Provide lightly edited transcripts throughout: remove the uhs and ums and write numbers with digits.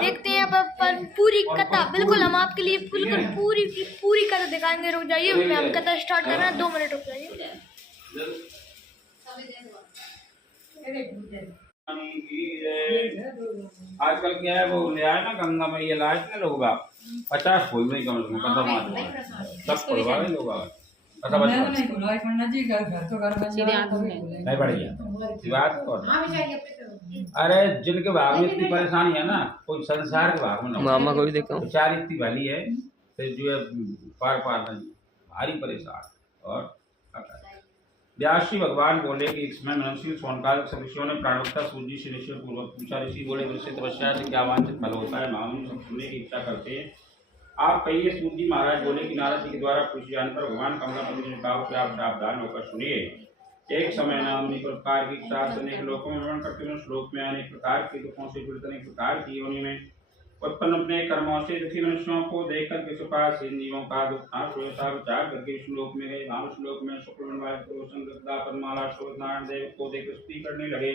देखते हैं अपन पूरी कथा। बिल्कुल हम आपके लिए बिल्कुल पूरी की पूरी कथा दिखाएंगे। रुक जाइए, हम कथा स्टार्ट कर रहे हैं, 2 मिनट रुक जाइए। आजकल क्या है, वो ले आए ना गंगा मैया लाए ना लोग 50 फूल नहीं कम से कम कथा मार 10 फूलवा लोग कथा बच नहीं बढ़िया बात तो। अरे जिनके भाग में इतनी परेशानी है ना, कोई संसार के भाग में ना मामा को भी देखा हूँ, बेचारी इतनी भली है तो जो है पार पार भारी परेशान। और व्यास जी भगवान बोले कि इस समय मनुष्य सोनकाल सब ऋषियों ने प्राणवत्ता सूर्य से ऋषि पूर्वक पूछा। ऋषि बोले वृक्ष तपस्या से क्या वांछित फल होता है? महामुनि सब सुनने की इच्छा करते हैं। आप कहिए। सूर्य जी महाराज बोले कि नारद जी के द्वारा पूछे जाने पर भगवान कमलापति ने कहा कि आप सावधान होकर सुनिए। एक समय नाम अनेक प्रकार की इच्छा से अनेक लोकों में भ्रमण करते हुए श्लोक में अनेक प्रकार के दुखों से पीड़ित अनेक प्रकार की योनि में उत्पन्न अपने कर्मों से दुखी मनुष्यों को देखकर के सुपास जीवों का दुख नाश होता विचार करके श्लोक में गए। भाव श्लोक में शुक्ल पद्माला नारायण देव को देख स्तुति करने लगे।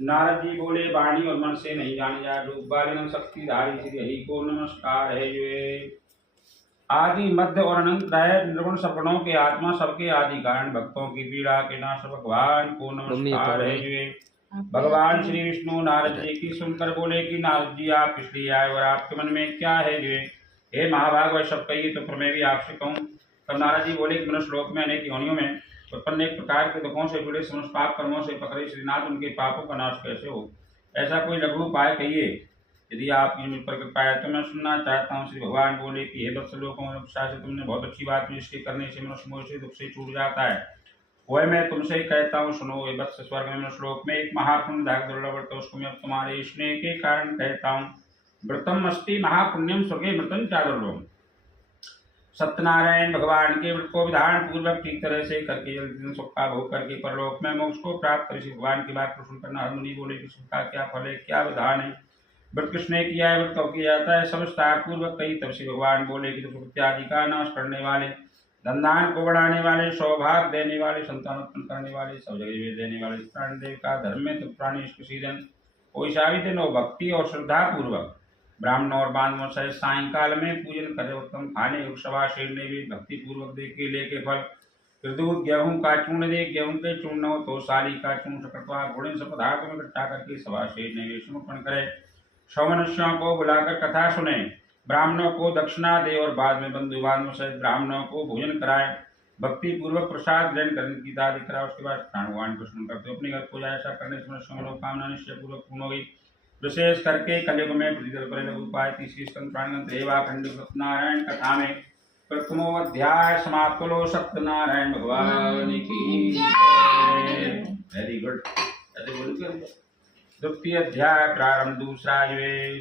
नारद जी बोले वाणी और मन से नहीं जाने जाए, रूप बालिन शक्तिधारी श्री हरि को नमस्कार है। ये आदि मध्य और अनंत है निर्गुण सपनों के आत्मा सबके आदि कारण भक्तों की पीड़ा के नाश भगवान को नमस्कार है। ये भगवान श्री विष्णु नारद जी की सुनकर बोले कि नारद जी आप इसलिए आए और आपके मन में क्या है? जो हे महाभाग वह सब कहिए तो फिर मैं भी आपसे कहूँ। तब नारद जी बोले कि मनुष्य लोक में अनेक योनियों में उत्पन्न एक प्रकार के दुखों से जुड़े समस्त पाप कर्मों से पकड़े श्रीनाथ उनके पापों का नाश कैसे हो? ऐसा कोई लघु उपाय कहिए। यदि आप मुझ पर कृपा है तो मैं सुनना चाहता हूँ। श्री भगवान बोले कि हे वत्स लोकों में से तुमने बहुत अच्छी बात की, इसके करने से मनुष्य मोह से दुख से छूट जाता है। वह मैं तुमसे कहता हूँ सुनो। ये वत्स स्वर्ग में श्लोक में एक महापुण्य धाक दुर्लभ व्रत उसको मैं तुम्हारे स्नेह के कारण कहता हूँ। व्रतम अस्ति महापुण्यम स्वर्गे मृतम चादुर्लभम। सत्यनारायण भगवान के व्रत को विधान पूर्वक ठीक तरह से करके जल्दी सुख का भोग करके परलोक में मोक्ष को प्राप्त कर भगवान की बात को सुनकर नारद मुनि बोले कि सुख का क्या फल है, क्या विधान है? व्रत किसने किया है, व्रत कब किया जाता है, सब विस्तार पूर्वक कही। तब से भगवान बोले कि दुख इत्यादि का नाश करने वाले, धनदान को बढ़ाने वाले, सौभाग्य देने वाले, संतान उत्पन्न करने वाले, सब जगह देने वाले प्राण देव का धर्म में तो प्राणी किसी दिन कोई सावी दिन हो भक्ति और श्रद्धा पूर्वक ब्राह्मण और बांधवों से सायंकाल में पूजन करे। उत्तम खाने सभा शेरने भी भक्ति पूर्वक दे के लेके फल दूध गेहूं का चूर्ण दे, गेहूं के चूर्ण हो तो साली का चूर्ण सकटवा गुण सब पदार्थों में इकट्ठा करके सभा शेरने भी समर्पण करे। सौ मनुष्यों को बुलाकर कथा सुने, ब्राह्मणों को दक्षिणा दे और बाद में बंधु बांधवों सहित ब्राह्मणों को भोजन कराए। भक्ति पूर्वक प्रसाद ग्रहण करने की दादी कराए। उसके बाद प्राण भगवान प्रश्न करते अपने घर को जाए। ऐसा करने से मनुष्य मनोकामना निश्चय पूर्वक पूर्ण हो गई। विशेष करके कलयुग में प्रतिदल उपाय तीसरी स्कंद प्राणग्रंथ एवाखंड सत्यनारायण कथा में प्रथमो अध्याय समाप्त लो। सत्यनारायण भगवान की वेरी गुड। द्वितीय अध्याय प्रारंभ दूसरा।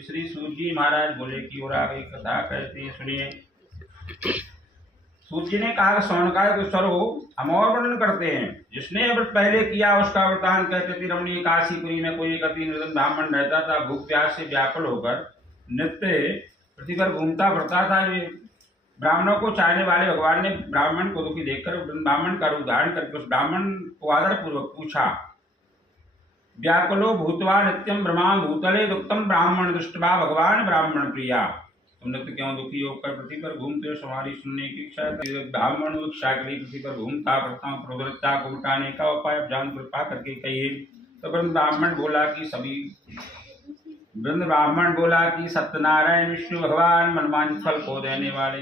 श्री सूर्य जी महाराज बोले कि और आगे कथा कहते हैं सुनिए। सूर्य जी ने कहा सोनकाल के स्वर हो हम और वर्णन करते हैं। जिसने व्रत पहले किया उसका वृतांत कहते थे। रमणीय काशीपुरी में कोई एक अति निर्धन ब्राह्मण रहता था। भूख प्यास से व्याकुल होकर नित्य पृथ्वी पर घूमता फिरता था। ये ब्राह्मणों को चाहने वाले भगवान ने ब्राह्मण को दुखी देखकर ब्राह्मण का रूप धारण करके उस ब्राह्मण को आदर पूर्वक पूछा। व्याकुलो भूतवा नित्यम ब्रह्मा भूतले दुक्तम ब्राह्मण दृष्टवा भगवान ब्राह्मण प्रिया। तुम नित्य क्यों दुखी होकर पृथ्वी पर घूमते हो? हमारी सुनने की इच्छा। ब्राह्मण इच्छा के लिए पृथ्वी पर घूमता फिरता हूँ। प्रवृत्ता को मिटाने का उपाय जान कृपा करके कहिए। तो ब्राह्मण बोला कि सत्यनारायण विष्णु भगवान मनमानित फल को देने वाले।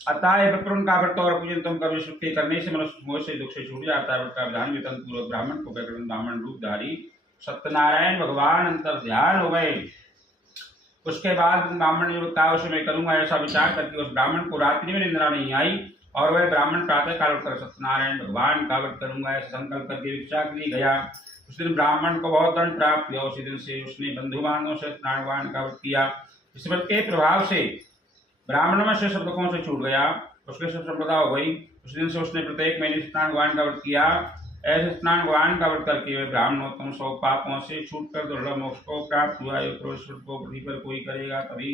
अतः विप्र उनका व्रत और पूजन तुम कभी सुख के करने से मनुष्य मोह से दुख से छूट जाता है। व्रत का विधान वेतन पूर्वक ब्राह्मण को कहकर ब्राह्मण रूपधारी सत्यनारायण भगवान अंतर ध्यान हो गए। उसके बाद ब्राह्मण ने कहा उसे मैं करूंगा। ऐसा विचार करके उस ब्राह्मण को रात्रि में निद्रा नहीं आई और वह ब्राह्मण प्रातः काल उठकर सत्यनारायण भगवान का व्रत करूंगा ऐसा संकल्प करके भिक्षा के लिए गया। उस दिन ब्राह्मण को बहुत दंड प्राप्त हुआ। उसी दिन से उसने बंधु बांधवों से सत्यनारायण भगवान का व्रत किया। इस व्रत के प्रभाव से ब्राह्मण में से सब दुखों से छूट गया, उसके सब संपदा हो गई। उस दिन से उसने प्रत्येक महीने सत्यनारायण भगवान का व्रत किया। ऐसे सत्यनारायण भगवान का व्रत करके वे ब्राह्मणोत्तम सौ पापों से छूटकर दुर्लभ मोक्ष को प्राप्त हुआ। को पृथ्वी पर कोई करेगा तभी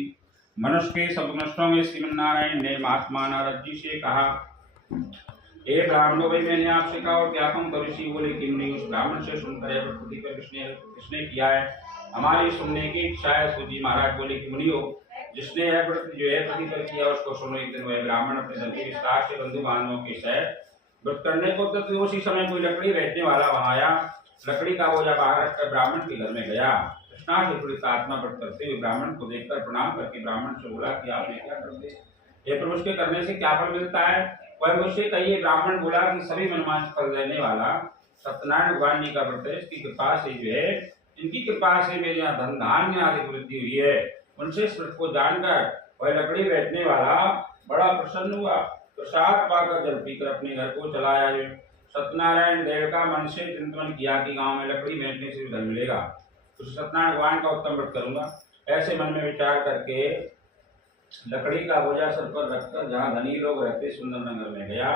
मनुष्य के सब नष्टों में श्रीमन्नारायण ने महात्मा नारद जी से कहा, हे ब्राह्मणों भाई मैंने आपसे कहा और क्या कहूँ? तो ऋषि बोले कि उस ब्राह्मण से सुनकर पृथ्वी पर किसने किया है? हमारी सुनने की इच्छा है। सूत जी महाराज बोले कि मुनियो, जिसने यह व्रत जो है पति पर किया उसको सुनो। एक दिन वह ब्राह्मण अपने धन के विस्तार से बंधु बांधवों के सहित व्रत करने को तो उसी समय कोई लकड़ी बेचने वाला वहां आया। लकड़ी का बोझा बाहर रखकर ब्राह्मण के घर में गया। कृष्णा से पीड़ित आत्मा व्रत करते हुए ब्राह्मण को देखकर प्रणाम करके ब्राह्मण से बोला कि आपने क्या कर दिया? ये प्रभु के करने से क्या फल मिलता है? वह मुझसे कहिए। ब्राह्मण बोला कि सभी मनमांस फल देने वाला सत्यनारायण भगवान जी का व्रत है। इसकी कृपा से जो है, इनकी कृपा से मेरे यहाँ धन धान्य आदि वृद्धि हुई है। उनसे इस व्रत को जानकर वह लकड़ी बैठने वाला बड़ा प्रसन्न हुआ। प्रसाद पाकर जल पीकर अपने घर को चला आया। सत्यनारायण देव का मन से चिंतन किया कि गांव में लकड़ी बेचने से भी धन मिलेगा, तो सत्यनारायण भगवान का उत्तम व्रत करूंगा। ऐसे मन में विचार करके लकड़ी का बोझा सर पर रखकर जहाँ धनी लोग रहते सुंदर नगर में गया।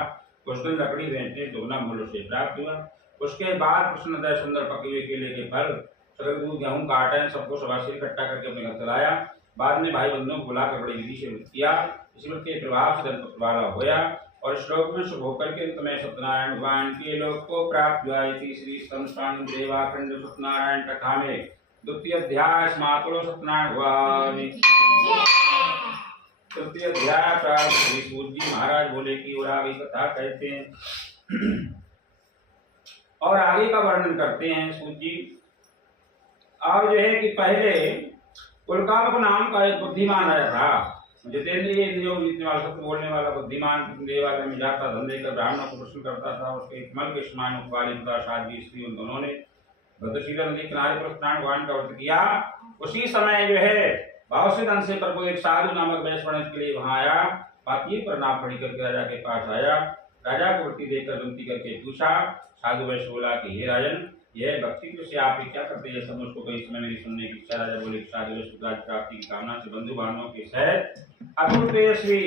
उस दिन लकड़ी बेचने दोगुना मूल्य से प्राप्त हुआ। उसके बाद प्रसन्नतः सुंदर पके हुए केले के फल, सकल दूध, गेहूं का आटा सबको सभा से इकट्ठा करके अपने घर चलाया। बाद में भाई बंधुओं को बुलाकर बड़ी विधि से व्रत किया। इस व्रत के प्रभाव से धन वाला होया और श्लोक में शुभ होकर के अंत में सत्यनारायण भगवान के लोक को प्राप्त हुआ। श्री स्तन देवाखंड सत्यनारायण कथा में द्वितीय अध्याय समाप्त। सत्यनारायण भगवान तृतीय अध्याय प्रारंभ। श्री सूत जी महाराज बोले कि और आगे कथा कहते हैं और आगे का वर्णन करते हैं सूत जी। और जो है कि पहले उल्कावक नाम का एक बुद्धिमान आया था, जितेंद्रिय इंद्रियों जीतने वाला, सत्य बोलने वाला, बुद्धिमान, देवालय में जाता, धन देकर ब्राह्मणों को प्रसन्न करता था। उसके कमल के समान वाली शादी स्त्री उन दोनों ने भद्रशीला नदी किनारे पर स्नान भगवान का व्रत किया। उसी समय जो है भाव से धन से प्रभु एक साधु नामक वैश्य पढ़ने के लिए वहां आया। बात ये प्रणाम पढ़ी करके राजा के पास आया। राजा को वृत्ति देकर विनती करके पूछा। साधु वैश्य बोला कि हे राजन, यह भक्ति से आप क्या करते हैं? सब मुझको कई समय मेरी सुनने की इच्छा। राजा बोले साधु वैश्य राज प्राप्ति की कामना से बंधु बांधवों के सहित अतुल तेजस्वी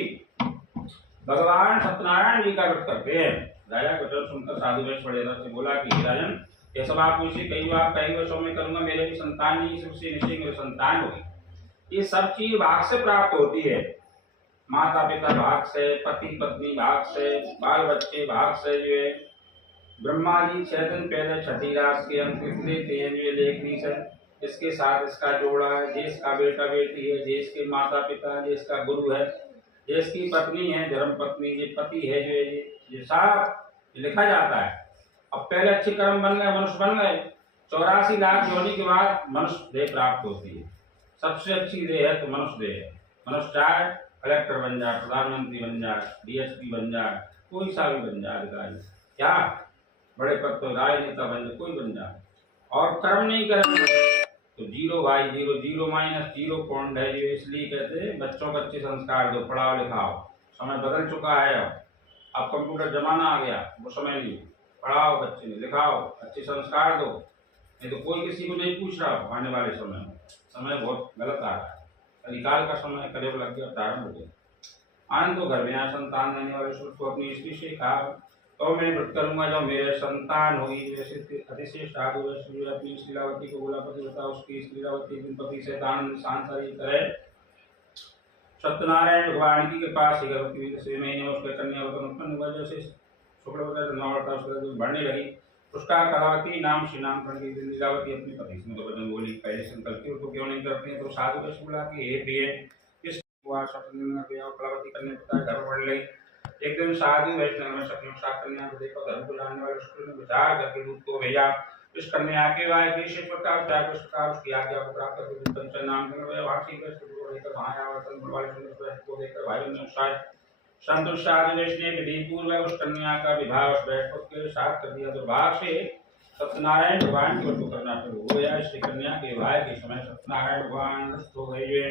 भगवान सत्यनारायण जी का व्रत करते हैं। राजा को वचन सुनकर साधु वैश्य बड़े रथ से बोला कि हे राजन, यह सब आप मुझसे कई बार कई वर्षों में करूंगा। मेरे भी संतान नहीं, सबसे निश्चय मेरे संतान होगी। ये सब चीज भाग से प्राप्त होती है। माता पिता भाग से, पति पत्नी भाग से, बाल बच्चे भाग से, जो है ब्रह्मा जी 6 दिन पहले छठी रात के अंकित देते हैं। जो लेखनी से इसके साथ इसका जोड़ा है, जिस का बेटा बेटी है, जिस के माता पिता है, जिसका गुरु है, जिसकी पत्नी है, धर्म पत्नी, ये पति है, जो ये सब लिखा जाता है। अब पहले अच्छे कर्म बन गए, मनुष्य बन गए, 84 लाख योनि के बाद मनुष्य देह प्राप्त होती है। सबसे अच्छी देह है तो मनुष्य देह है। मनुष्य चाहे कलेक्टर बन जाए, प्रधानमंत्री बन जाए, डीएसपी बन जाए, कोई सा भी बन जाए अधिकारी, क्या बड़े पद तो राजनेता बन जाए, कोई बन जाए, और कर्म नहीं करेंगे तो 0 बाई 0, 0 माइनस 0 पॉइंट है। जो इसलिए कहते हैं बच्चों को अच्छे संस्कार दो, पढ़ाओ लिखाओ। समय बदल चुका है, अब कंप्यूटर जमाना आ गया, वो समय नहीं। पढ़ाओ बच्चे, लिखाओ, अच्छे संस्कार दो, नहीं तो कोई किसी को नहीं पूछ रहा। आने वाले समय में समय बहुत गलत आ रहा है। कलिकाल का समय करीब लग गया, प्रारंभ हो गया। आनंद तो घर में आया, संतान देने वाले को अपनी स्त्री से कहा तो मैं व्रत करूंगा जो मेरे संतान होगी। जैसे अतिशय साधु वैश्य अपनी लीलावती को बोला, पति बता उसकी लीलावती पति से आनंद सांसारिक करे। सत्यनारायण भगवान की कृपा से गर्भवती 6 महीने उसके कन्या उत्पन्न हुआ। जैसे शुक्ल उसका बढ़ने लगी, उसका कलावती नाम श्री नाम करण की लीलावती अपने पति से वचन बोली, पहले संकल्प की उसको क्यों नहीं करते हैं? तो साधु वैश्य बोला कि हे प्रिय, किस कलावती करने पता घर बढ़ लगी। एक दिन साधु वैष्णव में सखी सात कन्या को देखा। धर्म को जानने वाले शुक्र ने विचार करके दूत को भेजा। इस कन्या के वाय विशेष प्रकार प्रकार उसकी आज्ञा को प्राप्त करके पंचन नाम वार्षिक को लेकर वहां आया। वाले सुंदर को देखकर भाई ने शायद संतुष्ट साधु वैष्णव ने विधि पूर्वक उस कन्या का विवाह उस बैठक के साथ कर दिया। दुर्भाग्य से सत्यनारायण भगवान की व्रत करना शुरू हो गया। श्री कन्या के विवाह के समय सत्यनारायण भगवान नष्ट हो गए।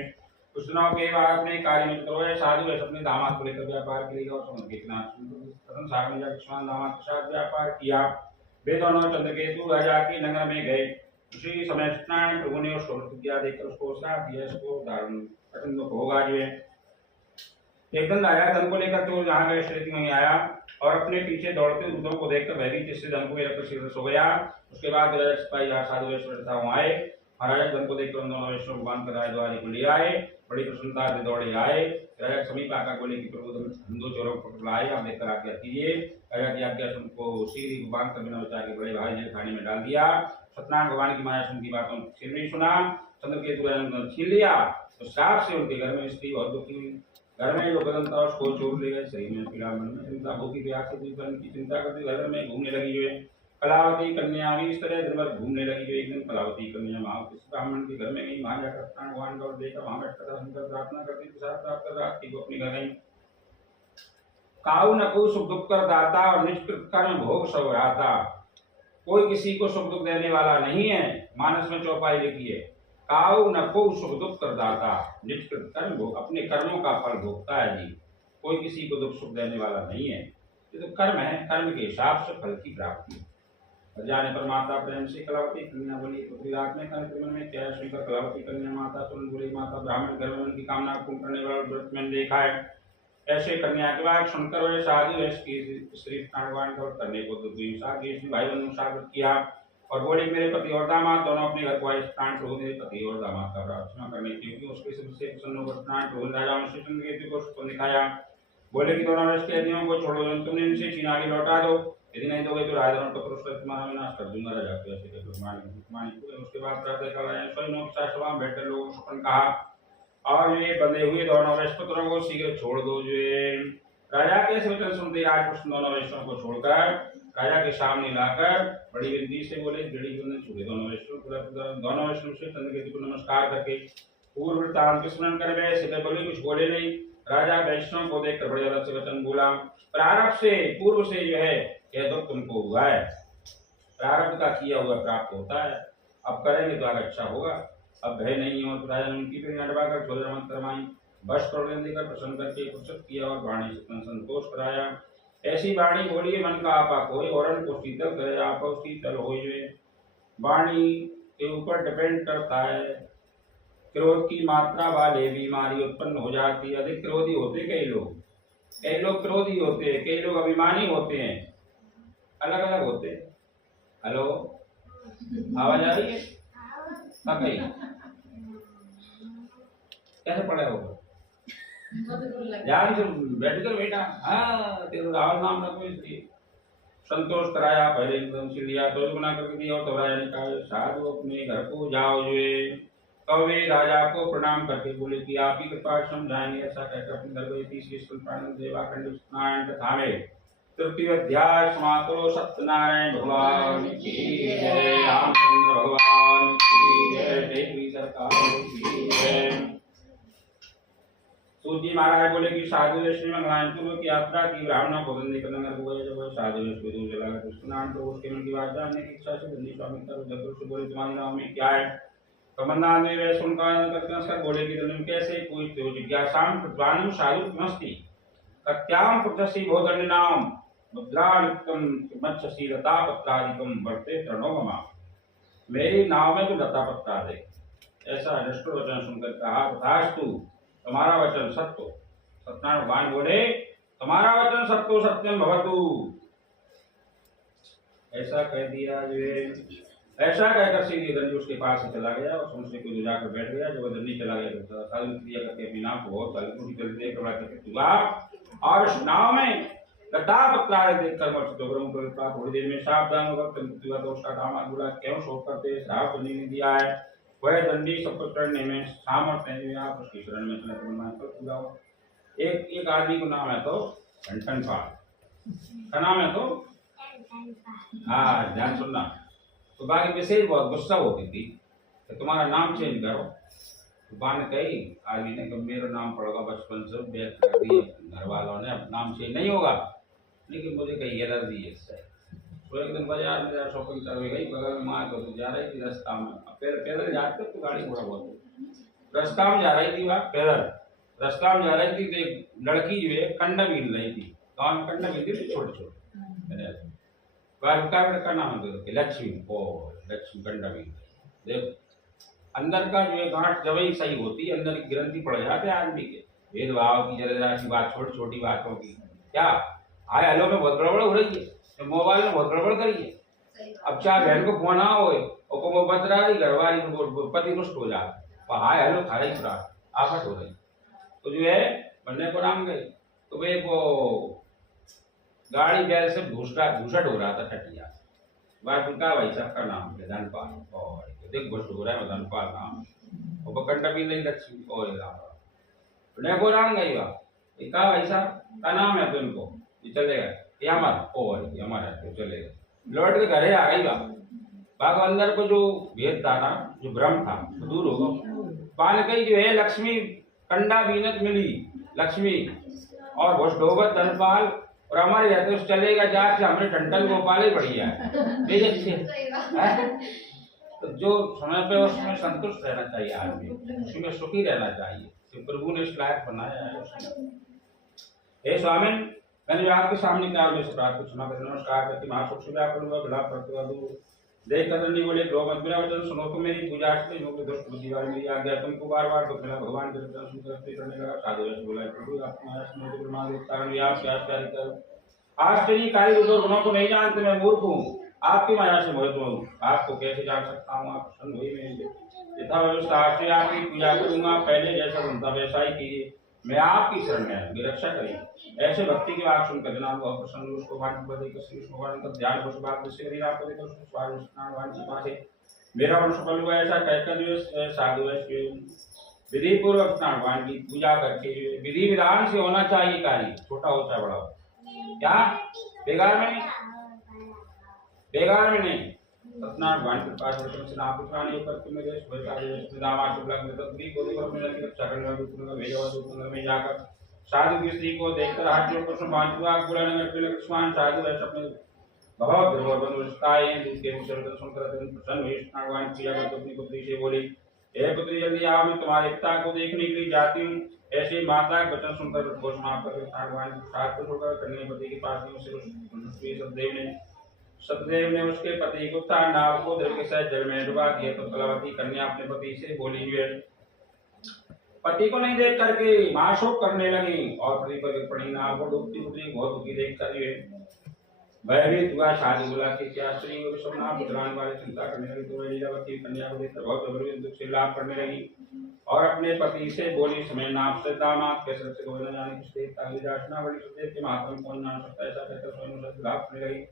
कुछ दिनों के बाद अपने कार्य में तो साधु वैश्य अपने दामाद को लेकर व्यापार के लिए और समुद्र के किनारे सागर में जाकर दामाद के साथ व्यापार किया। वे दोनों चंद्रकेतु राजा के नगर में गए। उसी समय सत्यनारायण प्रभु ने उसको व्रत किया देखकर उसको श्राप दिया, इसको धारण कठिन होगा। जो है एक दिन राजा धन को लेकर तो जहाँ गए स्थिति में आया और अपने पीछे दौड़ते दूतों को देखकर भयभीत जिससे धन को रखकर शीघ्र सो गया। उसके बाद सिपाही साधु वैश्य वहां आए। महाराज धन को देखकर उन दोनों वैष्णव भगवान कर राजद्वारी को ले आए। बड़ी प्रसन्नता से दौड़े आए। राजा समीप आकर बोले कि प्रभु हिंदू चोरों को पकड़ाए, आप देखकर आज्ञा कीजिए। राजा की आज्ञा को उसी भगवान का बिना बचा के बड़े भाई ने खाने में डाल दिया। सत्यनारायण भगवान की माया की बातों छीन नहीं सुना, चंद्रकेतु ने छीन लिया तो श्राप से उनके घर में स्त्री और दुखी हुई। घर में जो बदन था उसको छोड़ ले गए, शरीर में पीड़ा, मन में चिंता, भूखी प्यासी जीवन की चिंता करती घर में घूमने लगी हुई। कलावती कन्या भी इस तरह दिन भर घूमने लगी हुई। एक दिन कलावती कन्या वहां किसी ब्राह्मण के घर में गई, वहां जाकर सत्यनारायण भगवान को देखा, वहां बैठकर सुनकर प्रार्थना करती, प्रसाद प्राप्त कर रात को अपने घर गई। काऊ न को सुख दुख कर दाता और निष्कृत कर्म भोग सब आता। कोई किसी को सुख दुख देने वाला नहीं है। मानस में चौपाई लिखी है, काऊ न को सुख दुख कर दाता, निष्कृत कर्म भोग, अपने कर्मों का फल भोगता है जी। कोई किसी को दुख सुख देने वाला नहीं है। ये तो कर्म है, कर्म के हिसाब से फल की प्राप्ति। जाने पर माता प्रेम से कलावती कन्या बोली, तो रात में मन में क्या सुनकर कलावती कन्या माता सुन बोली, माता ब्राह्मण घर में उनकी कामना पूर्ण करने वाला व्रत मैंने देखा है। ऐसे कन्या के बाद सुनकर वे साधु की श्री भगवान का व्रत करने को तो भाई बंधु साबित किया और बोले, मेरे पति और दामाद दोनों अपने घर को आए स्नान प्रभु मेरे पति और दामाद का प्रार्थना करने की, क्योंकि उसके सबसे प्रसन्न होकर स्नान प्रभु राजा श्री चंद्रकेतु को दिखाया। बोले कि दोनों वर्ष के नियमों को छोड़ो, तुमने इनसे चीनाली लौटा दो, यदि नहीं दोगे तो राजधर्म का पुरस्कार तुम्हारा विनाश कर दूंगा। राजा को ऐसे कहकर उसके बाद प्रातः काल आए स्वयं सभा में बैठकर लोगों को कहा, और ये बंधे हुए दोनों वैश्यपुत्रों को शीघ्र छोड़ दो। जो राजा के इस वचन सुनते राजपुरुष दोनों वैश्यों को छोड़कर राजा के सामने लाकर बड़ी विनती से बोले, बड़ी छुड़े दोनों वैश्यों से चंद्रकेतु को नमस्कार करके पूर्व वृत्तांत के स्मरण कर गए। सीधे बोले, कुछ बोले नहीं। राजा वैष्णव को देखकर बड़े अलग से वचन बोला, प्रारब्ध से पूर्व से जो है यह दुख तुमको हुआ है, प्रारब्ध का किया हुआ प्राप्त होता है, अब करेंगे तो आगे अच्छा होगा। अब भय नहीं हो। तो राजा ने उनकी फिर अडवाकर छोड़ मत करवाई, बस प्रबंधन देकर प्रसन्न करके पुरस्कृत किया और वाणी से संतोष कराया। ऐसी वाणी बोलिए मन का आपा कोई, और को शीतल करे आप शीतल हो। वाणी के ऊपर डिपेंड करता है। क्रोध की मात्रा वाले बीमारी उत्पन्न हो जाती है। अधिक क्रोधी होते कई लोग क्रोधी होते हैं, कई लोग अभिमानी होते हैं, अलग अलग होते हैं। हेलो, आवाज आ रही है? कहीं कैसे पढ़े हो यार, बैठ कर बेटा, हाँ तेरे रावल नाम रखो इसलिए। संतोष कराया, पहले एकदम से लिया तो गुना करके दिया। तो राजा ने कहा, साधु अपने घर को जाओ। जो कौवे राजा को प्रणाम करके बोले कि आप ही कृपा समझाएंगे। ऐसा कहकर अपने घर गए। तीसरी स्कंद देवाखंड स्नान कथा में तृतीय अध्याय समाप्तो। सत्यनारायण भगवान की जय, रामचंद्र भगवान की जय, देवी सरकार की जय। सूत जी महाराज बोले कि साधु श्री मंगलानपुर की यात्रा की, ब्राह्मणों को बंदी करने हुए जब साधु उसको दूर चला गया, स्नान तो उसके मन की बात जानने की इच्छा से बंदी स्वामी से बोले, तुम्हारे नाम में क्या है? कमंदा ने वे सुनकर बोले कि तुम कैसे पूछते हो? जिज्ञासाम प्रतिवानम साधु नमस्ति कत्याम पुत्रसी भोदन नाम मुद्राणिकम मत्स्यसी लता पत्रादिकम वर्ते प्रणोममा। मेरी नाव में तो लता पत्रा दे। ऐसा निष्ठुर वचन सुनकर कहा, तथास्तु, तुम्हारा वचन सत्य। सत्यनारायण भगवान बोले, तुम्हारा वचन सत्यो सत्यम भवतु। ऐसा कह दिया। जो ऐसा कहकर सीधी दंडी उसके पास से चला गया और उनसे कोई जाकर बैठ गया। जब दंडी चला गया तो साधु क्रिया करके अपनी नाव को बहुत सारी देख और उस नाव में लता पत्रा देखकर थोड़ी देर में सावधान होगा। तो उसका काम बोला, क्यों शोक करते? श्राप बंदी ने दिया है। वह दंडी सब कुछ करने में सामर्थ्य है। आप उसकी शरण में पूरा हो। एक आदमी को नाम है तो घंटन पाल का नाम है तो, हाँ ध्यान सुनना। तो बाकी विशेष बहुत गुस्सा होती थी कि तुम्हारा नाम चेंज करो। तो बान कही आदमी ने कि मेरा नाम पड़ेगा बचपन से बैठ कर दिया घर वालों ने, अब नाम चेंज नहीं होगा। लेकिन मुझे कही एलर्जी है इससे। तो एक दिन बाजार में जरा शॉपिंग करने गई, बगल में माँ तो जा रही थी रास्ता में, पैदल जाते तो गाड़ी थोड़ा बहुत रास्ता में जा रही थी, वहाँ पैदल रास्ता में जा रही थी। तो एक लड़की जो है कंडा बीन रही थी, गाँव में कंडा बीनती थी छोटे छोटे। का नाम है लक्ष्मी, ओ लक्ष्मी कंडा बीन। देखो अंदर का जो है गांठ जब ही सही होती है, अंदर की ग्रंथि पड़ जाते हैं आदमी के। भेदभाव की जरा सी बात, छोटी छोटी बातों की क्या हाय हेलो में बहुत गड़बड़ हो रही है, तो मोबाइल में बहुत गड़बड़ करी है। अब चाहे बहन को फोन आओ और वो बच रहा है, घरवाली पति रुष्ट हो जाता, हाय हेलो खा रही पूरा आफत हो रही। तो जो है बनने को नाम गए। तो वे वो गाड़ी बैल से घूसट हो रहा था टटिया। बात उनका भाई साहब का नाम है धनपाल और देख घुस हो रहा है धनपाल नाम और बकंडा भी नहीं लक्ष्मी और देखो नाम गई बात का भाई साहब का नाम है तो इनको ये चलेगा ये हमारा और ये हमारा तो चलेगा लौट के घरे आ गई बाग अंदर को जो भेद था ना जो भ्रम था वो दूर होगा पान कई जो है लक्ष्मी कंडा बीनत मिली लक्ष्मी और घोषडोबत धनपाल और हमारे रहते चलेगा जाके हमने टंटन गोपाल ही बढ़िया है अच्छे तो जो समय पे उसमें संतुष्ट रहना चाहिए आदमी उसी में सुखी रहना चाहिए तो प्रभु ने इस लायक बनाया है उसमें हे स्वामी मैंने आपके सामने क्या उद्देश्य प्राप्त क्षमा कर नमस्कार करके महासुख से व्यापरूंगा बिला प्रतिवादू देख कर नहीं बोले द्रोह मत मेरा वचन सुनो तो मेरी पूजा से योग दोस्त बुद्धि वाली मेरी आज्ञा तुमको बार-बार तो मेरा भगवान के दर्शन सुनते करने लगा साधु ऐसे बोला प्रभु आप हमारा स्मृति प्रमाण कारण व्यास क्या कर आश्चर्यकारी गुणों को नहीं जानते मैं मूर्ख हूँ आपकी माया से मोहित हूँ आपको कैसे जान सकता हूँ आप प्रसन्न हुई मेरे यथा व्यवस्था से आपकी पूजा करूंगा पहले जैसा बनता वैसा ही कीजिए मैं आपकी शरण में मेरी रक्षा करिए ऐसे भक्ति की बात सुनकर जनाब बहुत प्रसन्न उसको भगवान को देखकर श्री भगवान का ध्यान को बात जिससे मेरी आपको देखकर स्वामी भगवान की बात है मेरा मन सफल हुआ ऐसा कहकर जो साधु है विधि पूर्वक भगवान की पूजा करके विधि विधान से होना चाहिए कार्य छोटा हो चाहे बड़ा हो क्या बेकार में नहीं सत्यनारायण भगवान के पास वचन से नाम पुत्रानी करके मेरे सुदामा शुक्ला में तत्वी को देखकर अपने लड़की रक्षा करने वाले दूतों का भेजा हुआ दूतों में जाकर साधु की स्त्री को देखकर हाथ जोड़कर संभालवा बुलाने में पहले लक्ष्मण साधु ऐसे अपने बहुत धर्म बंधुताएं दूत के मुझसे दर्शन करते प्रसन्न हुए भगवान की जाकर अपनी पुत्री से बोली हे पुत्री जल्दी आओ मैं तुम्हारे पिता को देखने के लिए जाती हूँ ऐसे माता के वचन सुनकर घोषणा कर भगवान साथ को छोड़कर कन्या पति के पास में सतदेव ने उसके पति को नाव को द्रव के साथ जल में डुबा दिया तो कलावती कन्या अपने पति से बोली हुए पति को नहीं देख करके महाशोक करने लगी और पति पर पड़ी नाव को डूबती पुत्री बहुत दुखी देख कर भयभीत हुआ शादी बुला के क्या स्त्री और सोना पुत्रान वाले चिंता करने लगी तो लीलावती कन्या को देखकर बहुत गंभीर दुख से लाभ करने लगी और अपने पति से बोली समय नाम से दामाद कैसे से कोई न जाने किस देवता की याचना बड़ी सदैव के महात्मा कौन जान सकता ऐसा कहकर स्वयं से लाभ करने लगी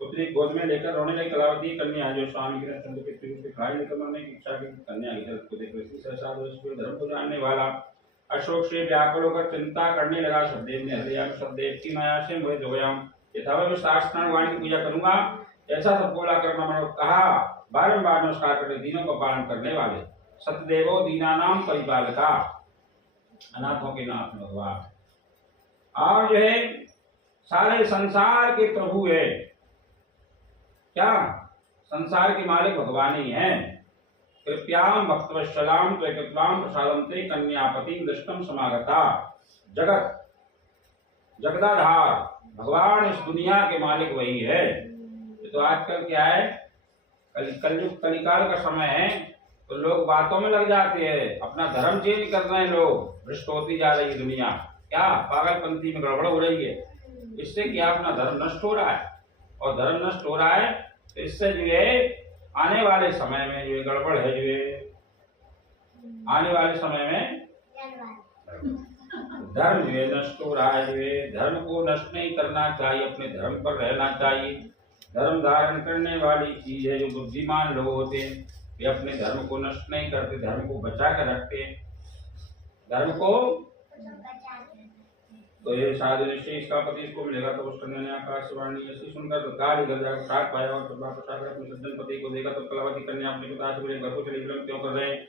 पुत्री गोद में लेकर रोने लगी कलावती कन्या जो स्वामी के चंद्र के त्रिभुज के खाई लेकर मरने की इच्छा की कन्या की तरफ को देखकर इसी सहसा दोष धर्म को जानने वाला अशोक से व्याकुल होकर चिंता करने लगा सदैव ने हृदय सदैव की माया से मोहित हो गया यथावत शास्त्रान वाणी की पूजा करूंगा ऐसा सब बोला कर मैंने कहा बारंबार नमस्कार करके दीनों का पालन करने वाले सतदेवो दीनानाम परिपालका अनाथों के नाथ भगवान और जो है सारे संसार के प्रभु है क्या संसार के मालिक भगवान ही हैं कृपयाम भक्तवत्सलाम त्वकृपाम प्रसादम ते कन्यापति दृष्टम समागता जगत जगदाधार भगवान इस दुनिया के मालिक वही है तो आजकल क्या है कलयुग कलिकाल का समय है तो लोग बातों में लग जाते हैं अपना धर्म चेंज कर रहे हैं लोग भ्रष्ट होती जा रही है दुनिया क्या पागलपंथी में गड़बड़ हो रही है इससे क्या अपना धर्म नष्ट हो रहा है और धर्म नष्ट हो रहा है तो इससे जो है आने वाले समय में जो गड़बड़ है जो है आने वाले समय में धर्म जो है नष्ट हो रहा है जो है धर्म को नष्ट नहीं करना चाहिए अपने धर्म पर रहना चाहिए धर्म धारण करने वाली चीज है जो बुद्धिमान लोग होते हैं वे अपने धर्म को नष्ट नहीं करते धर्म को बचा कर रखते हैं धर्म को तो ये साधु निश्चय इसका पति इसको मिलेगा तो उस कन्या ने आकाशवाणी ऐसी सुनकर तो काल इधर जाकर साथ पाया और वापस आकर अपने सज्जन पति को देखा तो कलावती कन्या अपने पिता से बोले घर को चली विलंब क्यों कर रहे हैं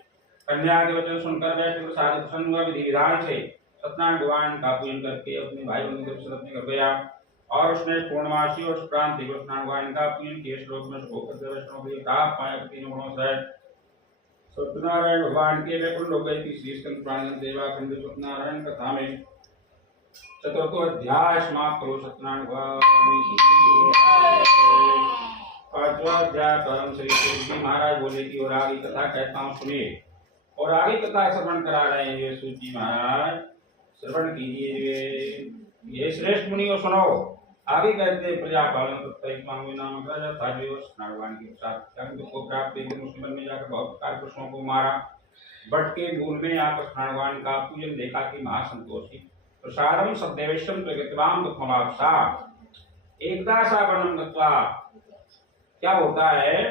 कन्या के वचन सुनकर बैठे तो साधु प्रसन्न हुआ विधि विधान से सत्यनारायण भगवान का पूजन करके अपने भाई बंधु के साथ अपने घर गया और उसने पूर्णमासी और प्रांति को सत्यनारायण भगवान का पूजन किए श्लोक में होकर वैष्णव के कहा पाया तीनों गुणों से सत्यनारायण भगवान के वैकुंठ लोक गई श्री स्कंद प्राणन देवा खंड सत्यनारायण कथा में चतुर्थो अध्याय समाप्त करो सत्यनारायण भगवान पांचवा अध्याय परम श्री जी महाराज बोले की और आगे कथा कहता हूँ सुनिए और आगे कथा श्रवण करा रहे हैं ये सूजी महाराज श्रवण कीजिए ये श्रेष्ठ मुनि को सुनो आगे कहते प्रजा पालन नाम राजा था जो भगवान के साथ को प्राप्त उसके मन में जाकर बहुत प्रकार कृष्णों को मारा बट के मूल में आकर भगवान का पूजन देखा कि महासंतोषी प्रसादम सदेवेशम प्रगतिवाम दुखमापसा एकदा सा वर्णम गत्वा क्या होता है,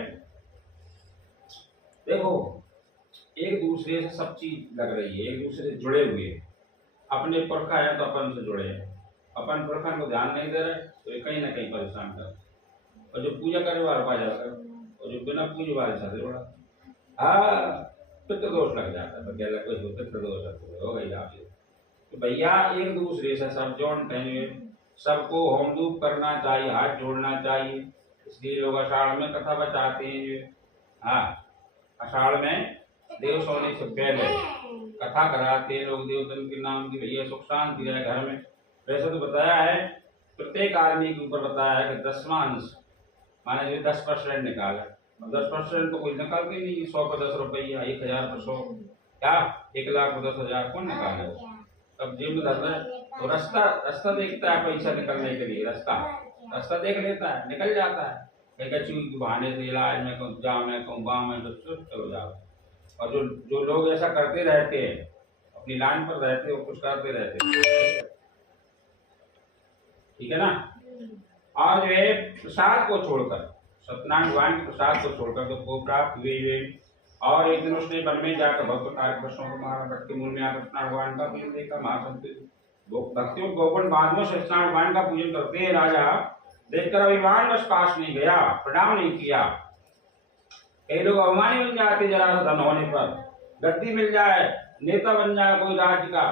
देखो एक दूसरे से सब चीज लग रही है, एक दूसरे से जुड़े हुए हैं। अपने पुरखा है तो अपन से जुड़े हैं, अपन पुरखा को ध्यान नहीं दे रहे तो ये कहीं ना कहीं परेशान कर, और जो पूजा करे वाला पा जाता है, और जो बिना पूजे वाले साथ जुड़ा, हाँ पितृ दोष लग जाता है। तो क्या कोई पितृ दोष हो गई आप, तो भैया एक दूसरे से सब जोड़ते हैं, सबको होम धूप करना चाहिए, हाथ जोड़ना चाहिए। इसलिए लोग आषाढ़ में कथा बचाते हैं। हाँ, आषाढ़ में देव सोने से पहले कथा कराते हैं लोग देवतन के नाम की, भैया सुख शांति रहे घर में। वैसे तो बताया है प्रत्येक आदमी के ऊपर बताया है कि 10वां अंश माने जो 10% निकाला, 10% तो कोई निकालते नहीं, 100 पर 10 रुपया, 1000 पर 100, क्या 1 लाख पर 10,000 कौन निकाले। अब जेब में धर रहा है तो रास्ता देखता है पैसा निकलने के लिए, रास्ता देख लेता है, निकल जाता है। कहीं बहाने से इलाज में कहूँ जाओ, मैं कहूँ गाँव में, तो चलो जाओ। और जो लोग ऐसा करते रहते हैं, अपनी लाइन पर रहते हैं, कुछ करते रहते हैं, ठीक है ना। और जो है प्रसाद को छोड़कर, सत्यनारायण भगवान के प्रसाद को छोड़कर तो वो प्राप्त हुए। और एक दिन उसने वन में जाकर भक्त कार्य कृष्णों को मारा, रख के मूल में आकर सत्यनारायण भगवान का पूजन देखा। महासंत भक्तियों गोपन बांधवों से सत्यनारायण भगवान का पूजन करते हैं। राजा देखकर अभिमान बस पास नहीं गया, प्रणाम नहीं किया। कई लोग अभिमानी बन जाते जरा सा धन होने पर, गद्दी मिल जाए, नेता बन जाए कोई राज्य का,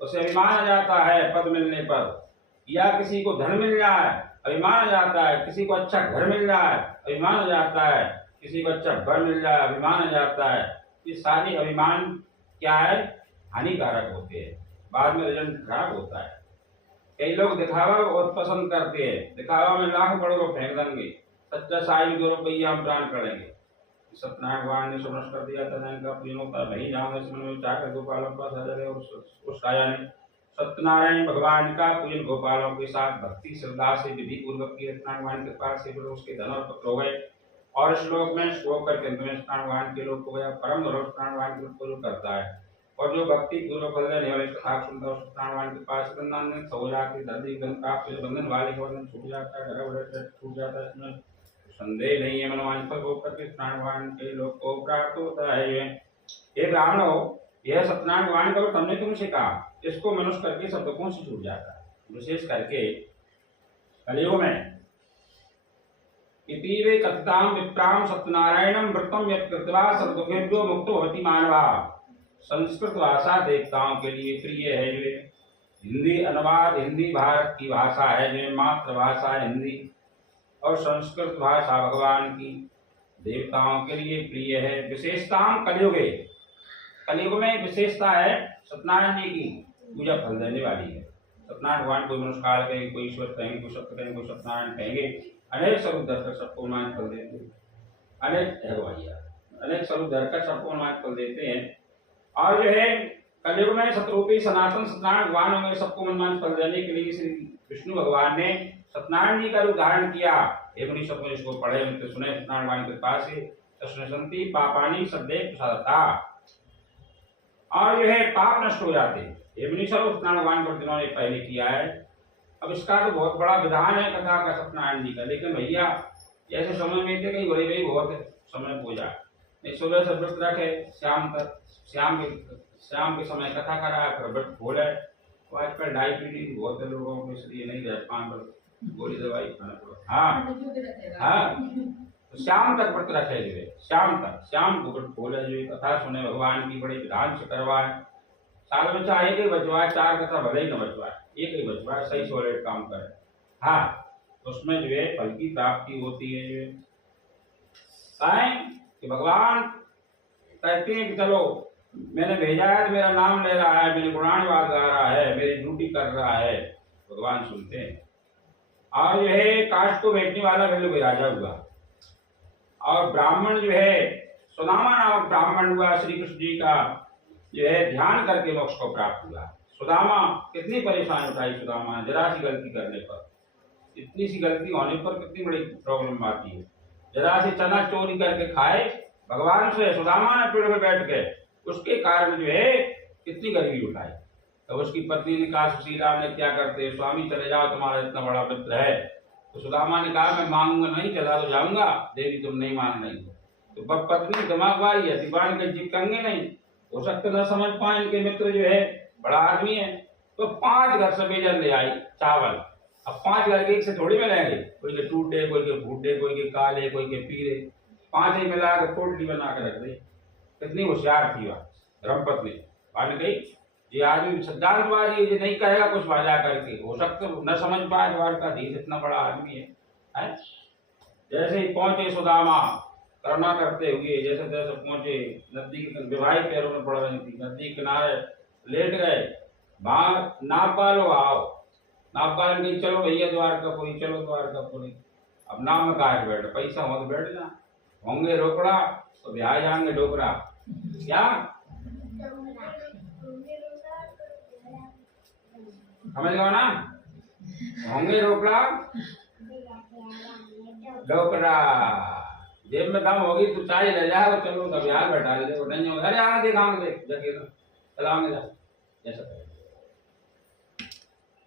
उसे अभिमान आ जाता है पद मिलने पर, या किसी को धन मिल जाए अभिमान आ जाता है, किसी को अच्छा घर मिल जाए अभिमान आ जाता है, किसी को अच्छा घर मिल जाए अभिमान आ जाता है। ये सारे अभिमान क्या है, हानिकारक होते हैं, बाद में रिजल्ट खराब होता है। कई लोग दिखावा बहुत पसंद करते हैं, दिखावा में लाख करोड़ों फेंक देंगे, सच्चा साई 2 रुपया हम प्राण करेंगे। सत्यनारायण भगवान ने सुनस कर दिया था, इनका प्रिय होता नहीं जाऊंगा इसमें में चाहकर गोपालों का सजा है। उस राजा ने सत्यनारायण भगवान का पूजन गोपालों के साथ भक्ति श्रद्धा से विधि पूर्वक किया। सत्यनारायण भगवान के पास से उसके धन और पुत्र हो गए। और श्लोक में श्लोक करके अंत में सत्यनारायण भगवान के लोग हो गया परम धर्म सत्यनारायण भगवान के पूजन करता है। और जो भक्ति पूर्वक फल देने वाले कथा सुनता है सत्यनारायण भगवान के पास गंधान हो जाती, दर्दी गंध प्राप्त बंधन वाले का बंधन छूट जाता है, घर छूट जाता है। इसमें संदेह नहीं है, मनोवांछा फल भोग करके सत्यनारायण भगवान के लोग को प्राप्त होता है। ये ब्राह्मणों, यह सत्यनारायण भगवान का तुमने तुमसे कहा, इसको मनुष्य करके शब्दों से छूट जाता है। विशेष करके कलियुग में इतीवे कथितां विप्रां सत्यनारायणं व्रतम यत् कृत्वा सर्वदुखेभ्यो मुक्तो भवति मानवा। संस्कृत भाषा देवताओं के लिए प्रिय है। ये हिंदी अनुवाद, हिंदी भारत की भाषा है, जो मातृभाषा है हिंदी, और संस्कृत भाषा भगवान की देवताओं के लिए प्रिय है। विशेषता कलियुगे, कलियुग में विशेषता है सत्यनारायण जी की पूजा फल देने वाली है। सत्यनारायण भगवान कोई मनुष्य काल कहेंगे, कोई ईश्वर कहेंगे, कोई सत्य कहेंगे, कोई सत्यनारायण कहेंगे, अनेक स्वरूप धरकर सबको मान फल देते हैं। अनेक स्वरूप धरकर सबको मान फल देते हैं। और जो है कलियुग में सतरूपी सनातन सत्यनारायण भगवान में सबको मनमान फल देने के लिए श्री विष्णु भगवान ने सत्यनारायण जी का रूप धारण किया। एक मुनि सब इसको पढ़े उनके सुने सत्यनारायण भगवान के पास से संति पापानी सदैव प्रसादता, और जो है पाप नष्ट हो जाते। ये मुनि सब सत्यनारायण भगवान को जिन्होंने पहले किया है। अब इसका तो बहुत बड़ा विधान है कथा का सत्यनारायण जी का, लेकिन भैया ऐसे समय में थे कहीं बड़े भाई बहुत समय पूजा नहीं, सुबह से व्रत रखे शाम तक, शाम के समय कथा करा, फिर व्रत खोले। आजकल डायबिटीज बहुत है लोगों को, इसलिए नहीं रह पाए, गोली दवाई खाना पड़ा। हाँ, तो शाम तक व्रत रखे जो, शाम को व्रत खोले जो, कथा सुने भगवान की, बड़े विधान से करवाए। साल में चाहे एक ही बचवाए, 4 कथा भले ही न बचवाए, एक ही बचवाए, सही सॉलिड काम करे। हाँ, उसमें जो है फल की प्राप्ति होती है। जो कि भगवान कहते हैं कि चलो मैंने भेजा है, मेरा नाम ले रहा है, मेरे गुणानुवाद गा रहा है, मेरी ड्यूटी कर रहा है, भगवान सुनते हैं। और जो है काष्ठ को बेचने वाला भी राजा हुआ, और ब्राह्मण जो है सुदामा नामक ब्राह्मण हुआ, श्री कृष्ण जी का जो है ध्यान करके मोक्ष को प्राप्त हुआ। सुदामा कितनी परेशानी उठाई, सुदामा जरा सी गलती करने पर, इतनी सी गलती होने पर कितनी बड़ी प्रॉब्लम आती है। जरा सी चना चोरी करके खाए भगवान से, सुदामा ने पेड़ में बैठ के, उसके कारण जो है कितनी गरीबी उठाई। तो उसकी पत्नी ने कहा, सुशीला ने क्या करते, स्वामी चले जाओ, तुम्हारा इतना बड़ा मित्र है, तो सुदामा ने कहा मैं मांगूंगा नहीं, चला तो जाऊंगा, देवी तुम नहीं मान रही तो पत्नी दिमाग वाली है, दीवान के चिपकेंगे नहीं, हो सकता न समझ पाए इनके मित्र जो है बड़ा आदमी है। तो 5 घर से बेजन ले आई चावल। अब 5 घर के एक से थोड़ी मिलेंगे, कोई के टूटे, कोई के फूटे, कोई के काले, कोई के पीले, 5 ही मिला के पोटली बना के रख दी। कितनी होशियार थी वह धर्मपत्नी। मान गई ये आदमी सिद्धांतवादी ये नहीं कहेगा कुछ वादा करके, हो सकता न समझ पाए द्वारकाधीश इतना बड़ा आदमी है? जैसे ही पहुंचे सुदामा करुणा करते हुए, जैसे तैसे पहुंचे, नदी के विवाही पैरों में पड़ रही थी, नदी किनारे लेट गए, वहां नागपाल आओ, नागपाल गई चलो भैया द्वारकापुरी, चलो द्वारकापुरी। अब नाम में कहा बैठ, पैसा हो तो बैठ जा, होंगे रोकड़ा तो ब्याह जाएंगे डोकरा। क्या समझ गए ना? होंगे रोकड़ा डोकरा, जेब में दम होगी तो चाय ले जाओ, चलो तब यार बैठा ले, नहीं होगा अरे आगे देख आगे देख जाके चलाओगे जा ऐसा।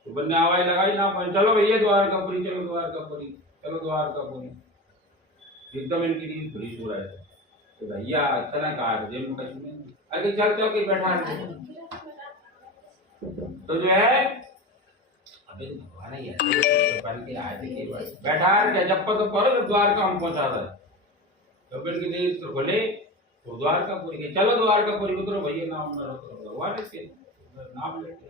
तो बन्ने आवाज लगाई ना, चलो भैया द्वारकापुरी, चलो द्वारकापुरी, चलो द्वारकापुरी। एकदम इनकी नींद खुली सो रहे थे। तो भैया चला कहा जेब में कुछ नहीं, अरे चल चल के बैठा तो जो है अबे भगवान ही है बन के आए थे बैठा के जब तो पर द्वारका हम पहुंचा रहे। तो इनकी नींद तो खुले तो द्वारकापुरी के, चलो द्वारकापुरी उतरो भैया, नाम में भगवान के नाम लेके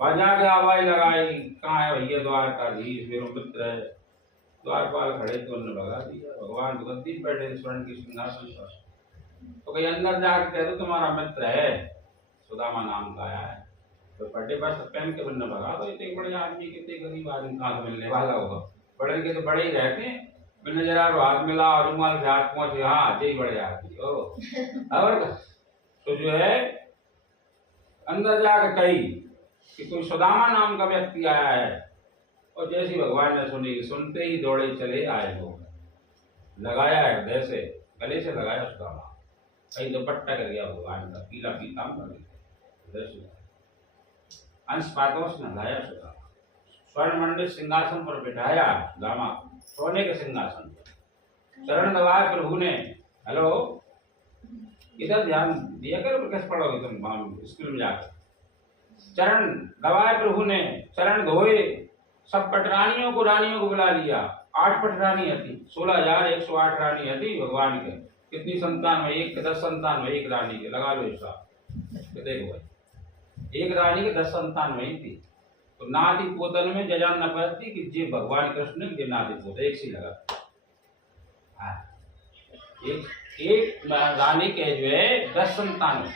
बाजा के आवाज लगाई, कहाँ है भैया द्वारकाधीश, मेरे मित्र है। द्वारपाल खड़े तो उन्होंने भगा दिया, भगवान तो गद्दी बैठे स्वर्ण की सिंहासन पर। तो कहीं अंदर जाकर कह दो तुम्हारा मित्र है, सुदामा नाम का आया है, तो पट्टे पर पहन के बन्ना भगा दो। इतने बड़े आदमी कितने गरीब आदमी कहाँ से मिलने वाला होगा, बड़े के तो बड़े ही रहते हैं। मैंने जरा हाथ मिला और रुमाल से हाथ पहुंचे, हाँ यही बड़े आदमी ओ। और तो जो है अंदर जाकर कही कि कोई सुदामा नाम का व्यक्ति आया है। और जैसी भगवान ने सुनी, सुनते ही दौड़े चले आए लोग, लगाया हृदय से, गले से लगाया सुदामा, कहीं दुपट्टा कर दिया भगवान का, पीला पीताम्बर हृदय से अंश पातों से नहलाया सुदामा, स्वर्ण मंडित सिंहासन पर बिठाया सुदामा, सोने के सिंहासन पर। चरण दबाए प्रभु ने, हेलो इधर ध्यान दिया करो, कैसे पढ़ोगे तुम स्कूल में जाकर। चरण दबाए प्रभु ने, चरण धोए, सब पटरानियों को रानियों को बुला लिया। 8 पटरानी थी, 16,108 रानी थी भगवान के। कितनी संतान में, 1 के 10 संतान में, 1 रानी के लगा लो हिसाब, देखो भाई 1 रानी के 10 संतान में थी। तो नाती पोतन में जजान न पाती कि जे भगवान कृष्ण के नाती पोते एक सी लगा। एक रानी के जो है 10 संतान में,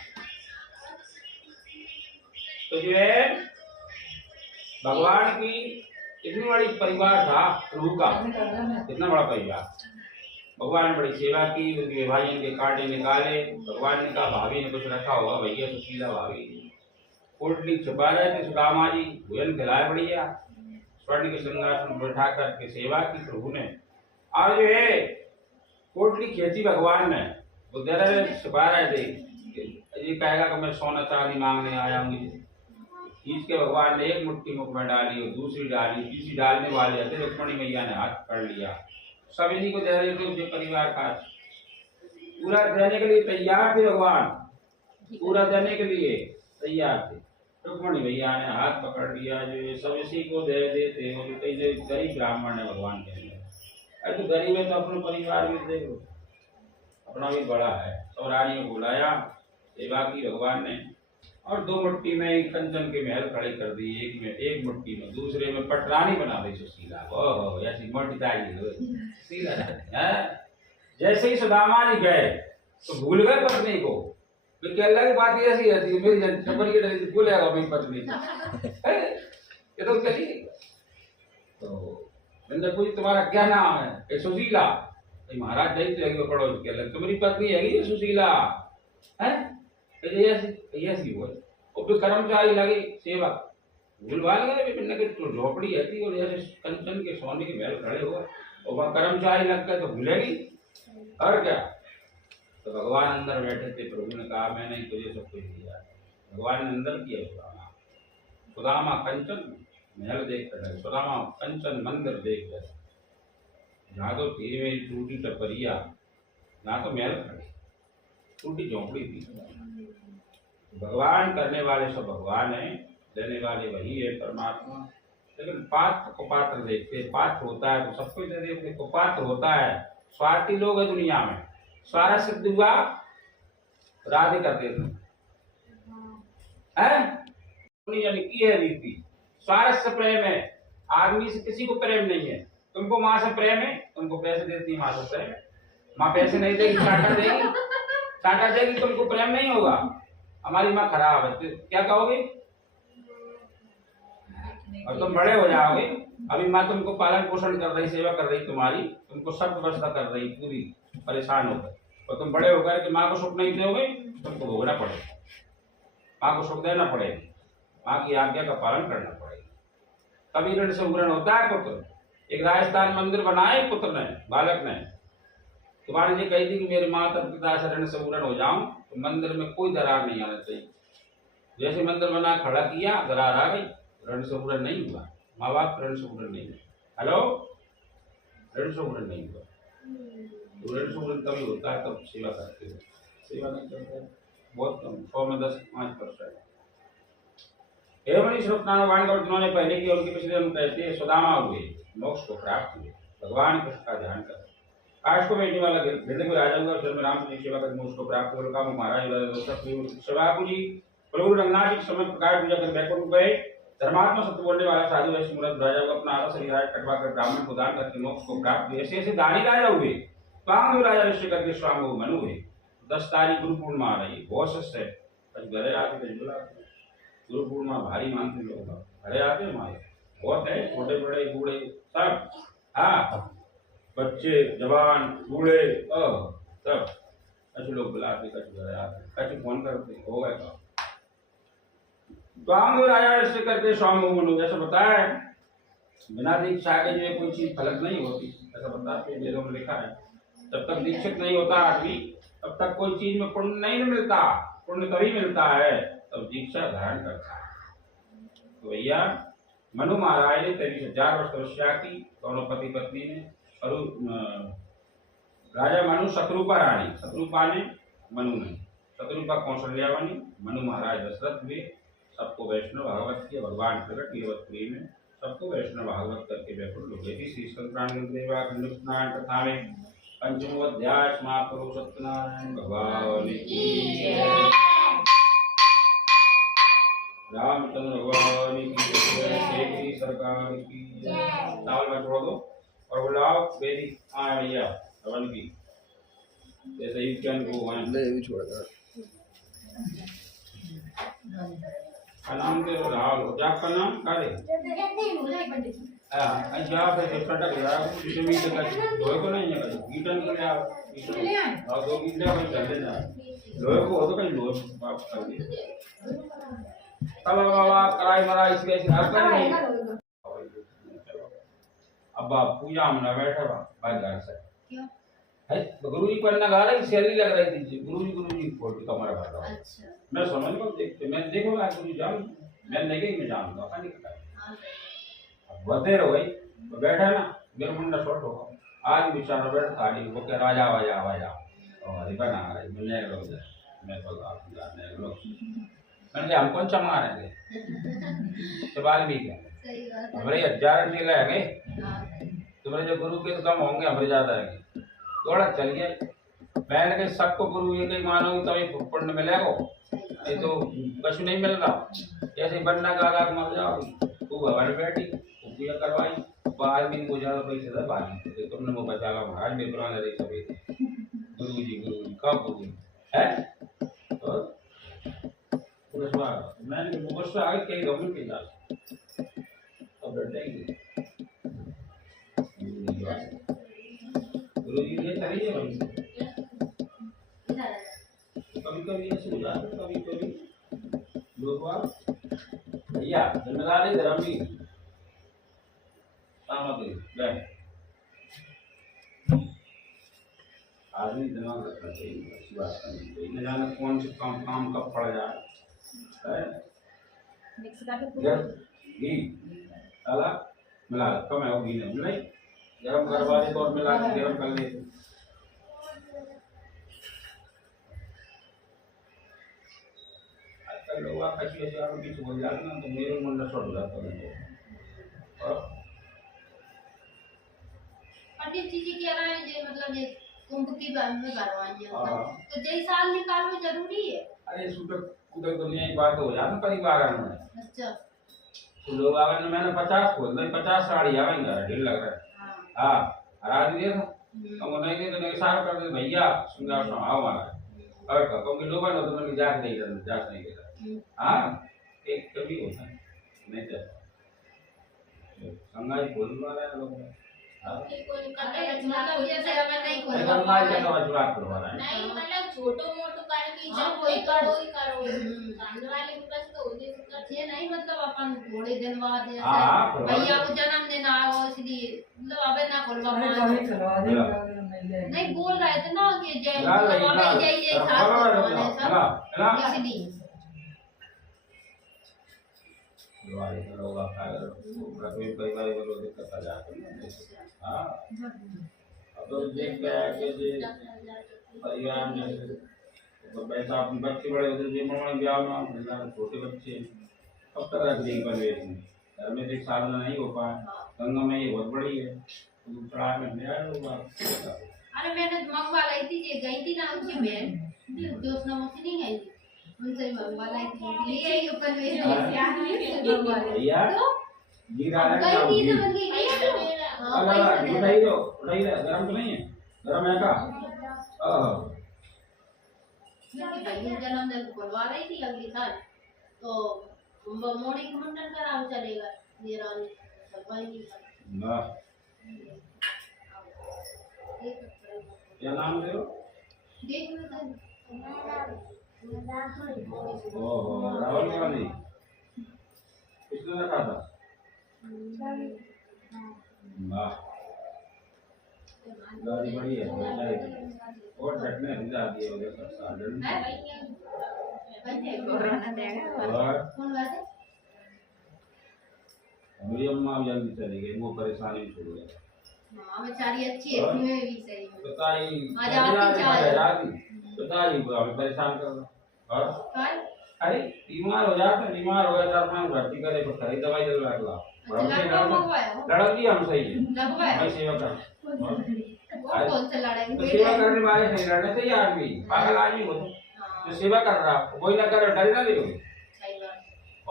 तो जो है भगवान की इतनी बड़ी परिवार था प्रभु का, इतना बड़ा परिवार। भगवान ने बड़ी सेवा की, उनके भाई इनके कांटे निकाले। भगवान ने कहा भाभी ने कुछ रखा होगा भैया, सुशीला भाभी पोटली छुपा रहे थे। सुदामा जी भोजन खिलाए बढ़िया, स्वर्ण के सिंहासन बैठा करके सेवा की प्रभु ने। और जो है पोटली खेती भगवान ने, वो दे रहे छुपा रहे थे, ये कहेगा कि मैं सोना चांदी मांगने आया हूँ। खींच के भगवान ने एक मुट्ठी मुख में डाली और दूसरी डाली, तीसरी डालने वाले थे, रुक्मणी मैया ने हाथ पकड़ लिया। सब इन्हीं को दे रहे थे, उनके परिवार का पूरा देने के लिए तैयार थे भगवान, पूरा देने के लिए तैयार थे। रुक्मणी मैया ने हाथ पकड़ लिया, जो सब इसी को दे देते। गरीब ब्राह्मण है भगवान के लिए, अरे तो गरीब है तो अपने परिवार भी देखो, अपना भी बड़ा है। और रानियों को बुलाया, सेवा की भगवान ने। और 2 मुट्ठी में कंचन के महल खड़े कर दी, एक मुट्ठी में, दूसरे में पटरानी बना दी सुशीला। ओहो ऐसी मोटी सीधा है। जैसे ही सुदामा जी गए तो भूल गए पत्नी को, कहने लगी बात ऐसी रहती है, मेरी चपल की भूलेगा मेरी पत्नी ये तो चली। तो मैंने पूछी तुम्हारा क्या नाम है? सुशीला। महाराज दैत्य पड़ोस के, तुम्हारी पत्नी है सुशीला है? ऐसी हुआ। और फिर कर्मचारी लगे सेवा, भूल भाल गए, तो झोपड़ी है और जैसे कंचन के सोने के महल खड़े हुए और वहाँ कर्मचारी लग गए तो भूलेगी और क्या। तो भगवान अंदर बैठे थे, प्रभु ने कहा मैंने तुझे सब कुछ दिया। भगवान ने अंदर किया सुदामा, सुदामा कंचन महल देख कर डरे, सुदामा कंचन मंदिर देख कर, जहाँ तो तीर में टूटी टपरिया, जहाँ तो महल खड़े, टूटी झोंपड़ी थी। भगवान करने वाले सब भगवान हैं, देने वाले वही है परमात्मा। लेकिन पात्र को पात्र देखते, पात्र होता है तो सबको दे देते, को पात्र होता है। स्वार्थी लोग है दुनिया में, स्वार्थ सिद्ध हुआ राधे कर देते हैं, यानी की है रीति। स्वार्थ से प्रेम है, आदमी से किसी को प्रेम नहीं है। तुमको माँ से प्रेम है, तुमको पैसे देती है माँ से प्रेम है, माँ पैसे नहीं देगी चाटा देगी, चाटा देगी, तुमको प्रेम नहीं होगा। हमारी माँ खराब है तो क्या कहोगे? और तुम बड़े हो जाओगे, अभी माँ तुमको पालन पोषण कर रही, सेवा कर रही तुम्हारी, तुमको सब व्यवस्था कर रही पूरी, परेशान होकर, और तुम बड़े होकर कि माँ को सुख नहीं दोगे, तुमको भोगना पड़ेगा। माँ को सुख देना पड़ेगा, माँ की आज्ञा का पालन करना पड़ेगा। तभी ऋण से उग्रण होता है पुत्र। एक राजस्थान मंदिर बनाए पुत्र ने, बालक ने, तुम्हारी जी कही थी कि मेरे माता पिता से ऋण से उग्रण हो जाऊं तो मंदिर में कोई दरार नहीं आना चाहिए। जैसे मंदिर बना खड़ा किया, दरार आ गई, ऋण से उग्रण नहीं हुआ। माँ बाप ऋण से उग्रण नहीं हुआ। हेलो, ऋण से उग्रण नहीं हुआ। तो ऋण से उग्रण तभी होता है तब सेवा करते हो, सेवा नहीं करते बहुत कम, 100 में 10-5%। एवं इस रूपनारायण का जिन्होंने पहले की उनके पिछले हम कहते हैं सुदामा हुए, मोक्ष को प्राप्त हुए, भगवान कृष्ण का ध्यान कर, काश को बेटी वाला हृदय को राजा हुआ, जन्म राम की सेवा कर मोक्ष को प्राप्त हो। काम महाराज शिवाकु जी प्रभु रंगनाथ जी समय प्रकार पूजा कर बैकुंठ गए। धर्मात्मा सत्य बोलने वाला साधु वैश्य मुरत राजा को अपना आधा शरीर कटवा कर ब्राह्मण को दान करके मोक्ष को प्राप्त हुए। ऐसे ऐसे दानी राजा हुए, काम राजा ऋषि करके स्वाम मनु हुए। 10 तारीख गुरु पूर्णिमा आ रही है, बहुत सस्ते घरे आके गुरु पूर्णिमा भारी मानते लोग, घरे आते हैं हमारे बहुत है, छोटे बड़े बूढ़े सब, हाँ बच्चे जवान बूढ़े सब, अच्छे लोग बुलाते, कच्छ घरे आते, कच्छ फोन करते, हो गए काम। काम राजा ऋषि करके स्वामी मनु, जैसा बताया है बिना दीक्षा के जो कोई चीज फलक नहीं होती, ऐसा बताते हैं वेदों में लिखा है। जब तक दीक्षित नहीं होता आदमी तब तक कोई चीज में पुण्य नहीं मिलता, पुण्य तभी मिलता है तब दीक्षा धारण करता है। तो भैया मनु महाराज ने 23,000 वर्ष तपस्या की, दोनों पति पत्नी ने, राजा मनु शत्रुपा रानी, शत्रुपा ने मनु ने, शत्रुपा कौशल्या बनी, मनु महाराज दशरथ हुए। सबको वैष्णव भागवत किया, भगवान प्रकट युवती में सबको वैष्णव भागवत करके बैकुंठ लोग गए। श्री संतरायण कथा में पंचमो अध्याय समाप्त करो। सत्यनारायण भगवान की जय, रामचंद्र भगवान की जय, श्री सरकार की जय। चावल में छोड़ दो और बुलाओ वेदी आए भैया हवन की, जैसे ही क्या वो भी छोड़ दो। नाम के राहुल हो, क्या आपका नाम का रे? अच्छा फिर पटक रहा है किसी में से कर लोहे को नहीं है, कर कीटन को ले आओ, और 2 कीटन भाई कर लेना, लोहे को हो तो कहीं लोहे बाप कर दे। चलो बाबा कराई मरा इसके ऐसे हर कर नहीं। अब आप पूजा में बैठा भाई घर से है, तो गुरु जी को लगा रही सैलरी लग रही थी, गुरु जी फोटो कमरा भर रहा। अच्छा मैं समझ लो देखते, मैं देखो गुरु जी जान, मैं नहीं गई, मैं जानूंगा का नहीं पता। अब बहुत देर हो गई तो बैठा ना, मेरा मुंडा शॉर्ट होगा, आज बेचारा बैठ थाली वो कह राजा आवाजा आवाजा और रिबन आ रही, मिलने लोग मैं तो आप जाने लोग, मैंने हम कौन चमा रहे थे सवाल भी क्या हमारे 1000 जिले है गए, तुम्हारे जो गुरु के तो कम होंगे, हमारे ज्यादा है थोड़ा चल गया। मैंने कहा सबको गुरु एक ही मानोगे तभी पुण्य मिलेगा, ये तो कछु नहीं मिल रहा। जैसे बनना गा मर जाओ, तू भगवान बैठी पूजा करवाई, बाद में मुझे पैसे दे बाली तुमने वो बचा ला महाराज मेरे पुराने रही सभी गुरु जी कब गुरु है तो मैंने मुझसे आगे कई गवर्नमेंट के जा अब बैठेंगे गुरु जी ने चाहिए वहीं कभी कभी ऐसे हो जाता, कभी कभी लोग भैया जिम्मेदारी धर्म भी आदमी दिमाग रखना चाहिए, ऐसी बात करनी चाहिए, न जाने कौन से काम कब पड़ जाए। घी डाला, मिला कम है वो घी ने मिलाई, गरम करवा दे तो और मिला के गरम कर ले। आजकल लोग कच्ची ऐसे आप बीच बोल जाते ना तो मेरे मन में शॉर्ट हो जाता है। और पंडित जी कह रहे हैं जे मतलब ये कुंभ की बात में करवाएंगे हाँ। तो जय साल निकालना जरूरी है। अरे सुबह कुछ दुनिया की बात हो जाती परिवार में। अच्छा तो लोग आगे ना मैंने 50 खोल नहीं 50 साड़ी आवेंगे ढील लग रहा है। हाँ हाँ राज दिए था हम नहीं दे तो नहीं सारा कर दे भैया सुंदर सुना आओ हमारा और क्योंकि लोग ने तो मैंने जांच नहीं कर जांच नहीं किया। हाँ एक कभी होता है नहीं तो संगाई खोल वाला है लोग। मतलब जैसे हमें नहीं अरे खोलवा माल का तो जुगाड़ करवा रहा है। नहीं मतलब छोटो मोटो कर की हाँ, जब कोई कोई कर। करो सामने वाले के पास तो होने को ये नहीं मतलब अपन थोड़े दिन बाद हाँ, जैसे करवा भैया को जन्मदिन आओ इसलिए मतलब अबे ना खोलवा नहीं बोल रहे थे ना कि जय ला ला मतलब ला अबे जय जय ला साथ ला सब ला इसलिए दिवाली का लोग आता है कोई परिवार में लोग दिक्कत आ जाती है। हाँ अब तो देख गया कि जे परिवार में तो पैसा अपने बच्चे बड़े होते हैं मम्मी ब्याह में छोटे बच्चे अब तक रख देंगे परिवेश में घर में एक साधन नहीं हो पाए गंगा में ये बहुत बड़ी है तो चढ़ा में ले आए लोग अरे मैंने मंगवा लाई थी ये गई थी ना उनकी बहन जोशना मौसी नहीं गई थी उनसे ही मंगवा लाई थी लिए ही ऊपर में भैया जीरा है गई थी तो ना उनकी गई थी हाँ अल्लाह पैसे उठाई दो उठाई दो गरम तो नहीं है गरम है का मेरी जन्मदिन खुलवा रही थी अगली साल तो मोड़ी का मुंडन कराओ चलेगा ये रानी करवाएंगी वाह क्या नाम दे देख लो ओहो राहुल गांधी किसने रखा था वाह गाड़ी बड़ी है और चटने भी जाती है उधर सब सालन और कौन बात है मेरी अम्मा भी जल्दी चली गई वो परेशानी में छूट गई हाँ बेचारी अच्छी है तुम्हें भी सही है बताई आजादी चाहिए बताई हमें परेशान कर रहा और कल अरे बीमार हो जाता बीमार हो गया 4-5 भर्ती करे तो खरी दवाई जरूर रख ला लड़क भी हम सही है मैं सेवा कर कौन से लड़ाई तो सेवा करने वाले नहीं लड़ने चाहिए आदमी पागल आदमी हो तो सेवा कर रहा कोई ना करे डर ना देखो सही बात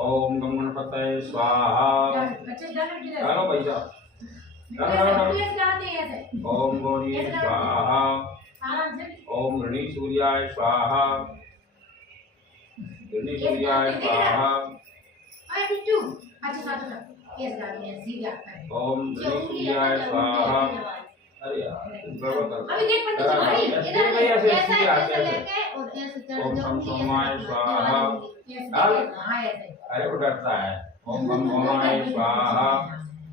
ओम गम गणपतये स्वाहा चलो भाई साहब ओम गौरी स्वाहा ओम ऋणी सूर्याय स्वाहा ऋणी सूर्याय स्वाहा ओम ऋणी सूर्याय स्वाहा अरे यार गड़बड़ कर अभी देख पंडित जी ऐसे ऐसे ऐसा ऐसे लेके और ऐसे चढ़ ओम सम सोमाय स्वाहा अरे वो डरता है ओम गम गमाय स्वाहा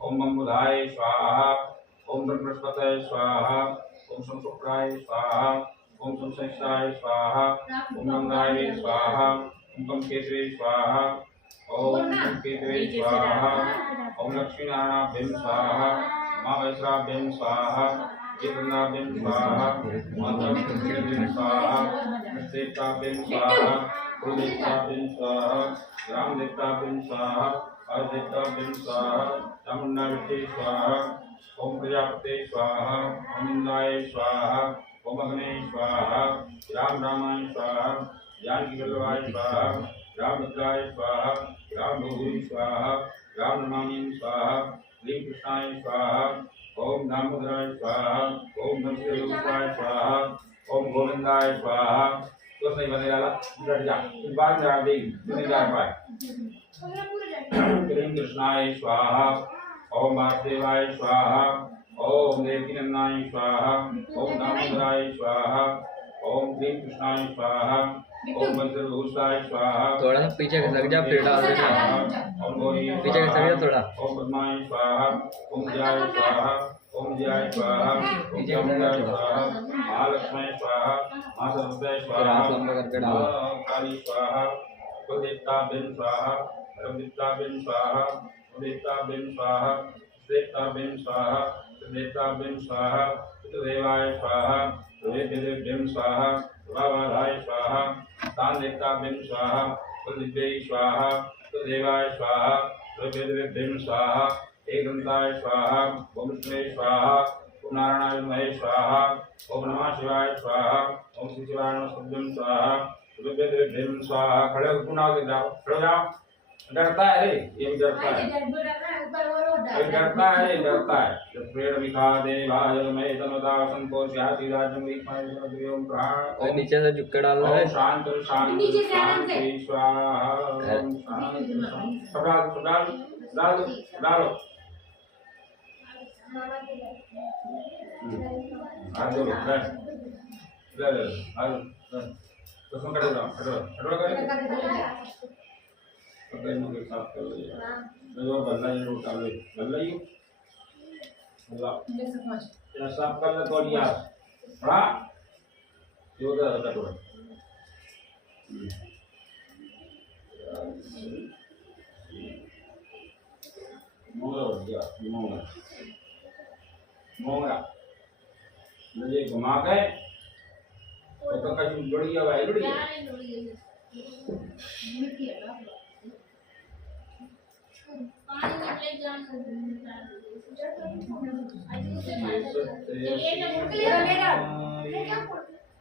ओम गम बुधाय स्वाहा ओम गम बृहस्पतये स्वाहा ओम सम शुक्राय स्वाहा ओम सम शनिश्चराय स्वाहा ओम गम राये स्वाहा ओम गम केतवे स्वाहा ओम गम केतवे स्वाहा ओम लक्ष्मी नारायणाभ्यं स्वाहा माँ वैश्राभ्यं स्वाहा वृंदाभ्यं स्वाहा माताभ्यं स्वाहा श्रेष्ठाभ्यं स्वाहा कुलदेवताभ्यं स्वाहा ग्रामदेवताभ्यं स्वाहा अवदेवताभ्यं स्वाहा चामुण्डाभिषे स्वाहा ओम प्रजापते स्वाहा ओम इंद्राय स्वाहा ओम अग्ने स्वाहा राम रामाय स्वाहा जानकी वल्लभाय स्वाहा रामभद्राय स्वाहा राम भूरि स्वाहा राम नमामि स्वाहा श्री कृष्णाय स्वाहा ओम दामोदराय स्वाहा ओम नमस्ते स्वाहा ओम गोविंदाय स्वाहा तो सही बने डाला डट जा इस बार में आ गई नहीं जा पाए क्रीम कृष्णाय स्वाहा ओम वासुदेवाय स्वाहा ओम देवकीनंदनाय स्वाहा ओम दामोदराय स्वाहा ओम क्रीम कृष्णाय स्वाहा ओम वज्रभूषाय स्वाहा थोड़ा सा पीछे खिसक जा फिर डाल दे ओम गौरी पीछे खिसक जा थोड़ा ओम पद्माय स्वाहा ओम जयाय स्वाहा ओम जयाय स्वाहा ओम चामुंडाय स्वाहा महालक्ष्मी स्वाहा मां सरस्वती स्वाहा हाथ लंबा करके डालो काली स्वाहा कुलदेवताभ्यं स्वाहा धर्मदेवताभ्यं स्वाहा उदिताभ्यं स्वाहा श्रेष्ठाभ्यं स्वाहा श्रेष्ठाभ्यं स्वाहा पितृदेवाय स्वाहा देवेभ्यं स्वाहा भवाधाय स्वाहा तान्देवताभ्यं स्वाहा कुलदिव्यै स्वाहा कुलदेवाय स्वाहा देवेभ्यं स्वाहा एकदन्ताय स्वाहा ओम विष्णुवे स्वाहा ओम नारायणाय विद्महे स्वाहा ओम नमः शिवाय स्वाहा ओम श्री शिवाय नमः स्वाहा देवेभ्यं स्वाहा। खड़े हो पुनः जाओ, खड़े हो जाओ। डरता है रे, ये भी डरता है, डरता है, डरता है। जब पेड़ दिखा दे भाई मैं तनुदा संतोष याति राजम एक पाए देवम प्राण और नीचे से झुक के डालना है। शांत शांत शांति स्वाहा डालो डालो आगे बैठ ले ले आगे तो सुन कर दो हटो कर पकड़ मुझे साफ कर ले जो बल्ला ये उठा ले बल्ला ये बल्ला ये साफ कर ले तो यार बड़ा जो का कटो मोंगरा मुझे घुमा गए तो कहीं बढ़िया भाई बढ़िया पानी में ले जाना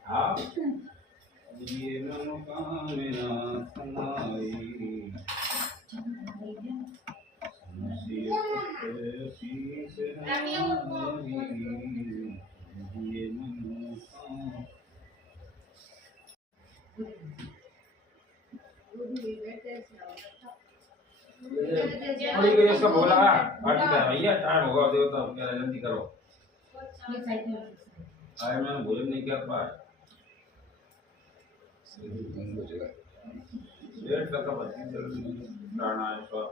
हाँ ये मनोकामना तुम्हारी इसका बोला भैया टाइम होगा देवता क्या जल्दी करो अरे मैंने भोजन नहीं कर पाया लेट का बच्ची जल्दी प्राणाय स्वाहा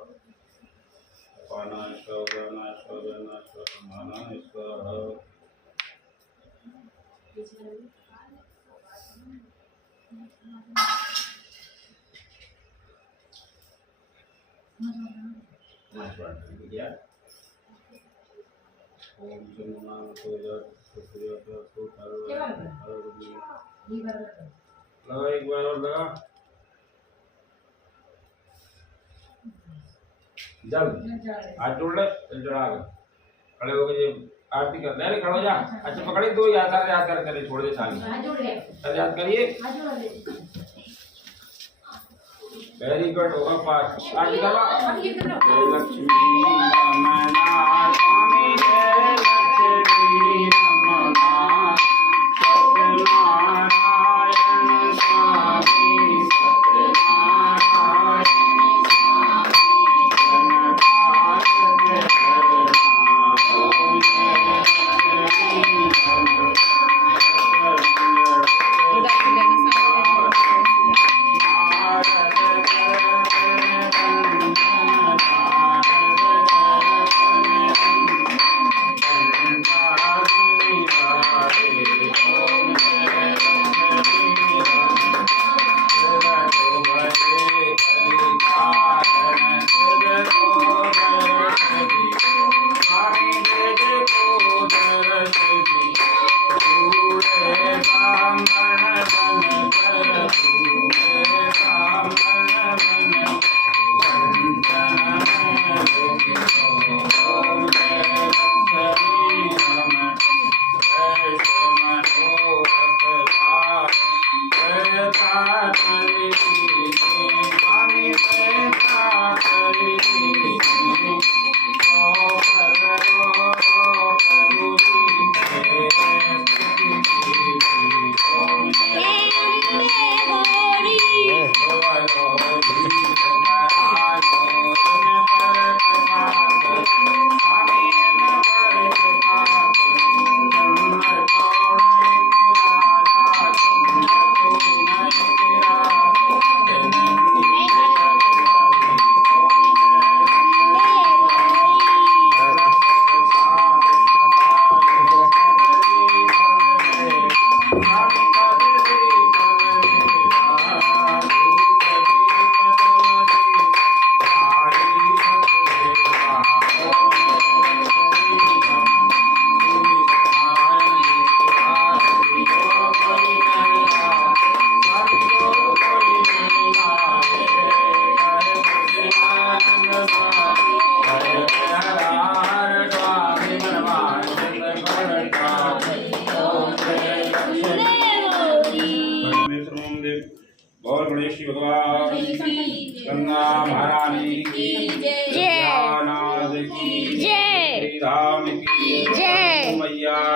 अपानाय स्वाहा उदानाय स्वाहा उदानाय स्वाहा समानाय स्वाहा ओम शंभुनाम सोजत सुप्रियत सुपर लगा एक बार और लगा जल हाथ जोड़ ले चढ़ा कर खड़े हो गए आरती कर ले खड़े हो जा अच्छा पकड़े दो याद कर छोड़ दे साली चल याद करिए वेरी गुड होगा पास आरती करवा लक्ष्मी रमना स्वामी जय लक्ष्मी रमना सत्यनारायण स्वामी सत्यनारायण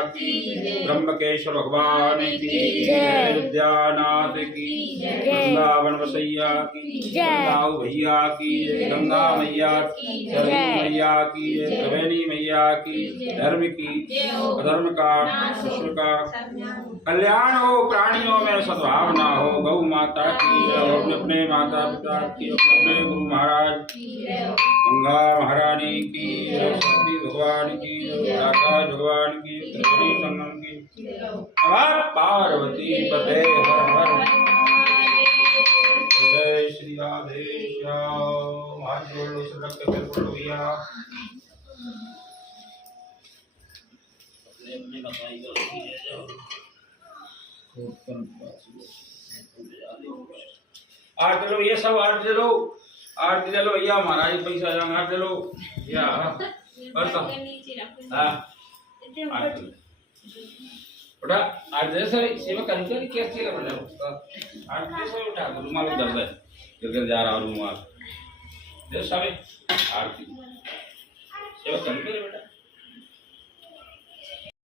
की, ब्रह्मकेश्वर भगवान की जय, विद्यानाथ की जय, वृंदावन वसैया की जय, दाऊ भैया की जय, गंगा मैया की जय, मैया की जय, त्रिवेणी मैया की, धर्म की अधर्म का विश्व का कल्याण हो, प्राणियों में सद्भावना हो, गौ माता की जय, अपने माता पिता की, अपने गुरु महाराज की, गंगा महारानी की, शक्ति भगवान की, आकाश भगवान की, त्रिवेणी संगम की, हर पार्वती पते हर हर जय श्री राधे श्याम। हाथ जोड़ लो, सब रख के फिर बोलो भैया अपने अपने बताई जाओ। आरती लो, ये सब आरती लो, आरती ले लो भैया, महाराज पैसा जाएंगे, आरती लो या बस हाँ आरती बेटा आरती से सेवा करनी चाहिए, कैसे कर बेटा आरती से बेटा रुमाल दर्द है गिर जा रहा रुमाल जैसा आरती सेवा करनी चाहिए बेटा।